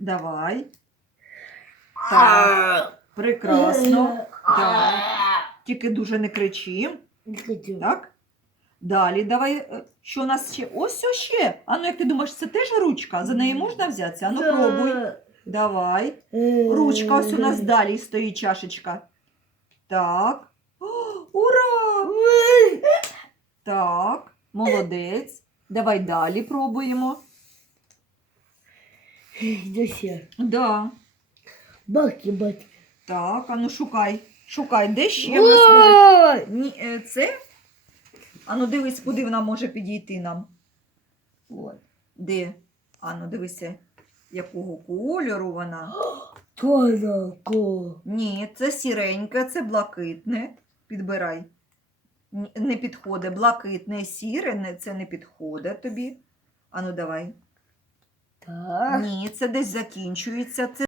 Давай. Так, прекрасно. Так. Тільки дуже не кричи. Так? Далі давай. е, Що у нас ще? Ось ще. Ану, як ти думаєш, це теж ручка? За неї можна взятися? Ану, пробуй. Давай. Ручка ось у нас далі стоїть чашечка. Так. Ура! Так, молодець. Давай далі пробуємо. Досі. Да. Баки, баки. Так, а ну шукай. Шукай, де ще в нас може. Ні, е, це? А ну дивись, куди вона може підійти нам. От. Де? А ну дивися, якого кольору вона. Тонако. Ні, це сіреньке, це блакитне. Підбирай. Ні, Не підходить. Блакитне, сіре, не- це не підходить тобі. Ану, давай. Так. Ні, це десь закінчується. Це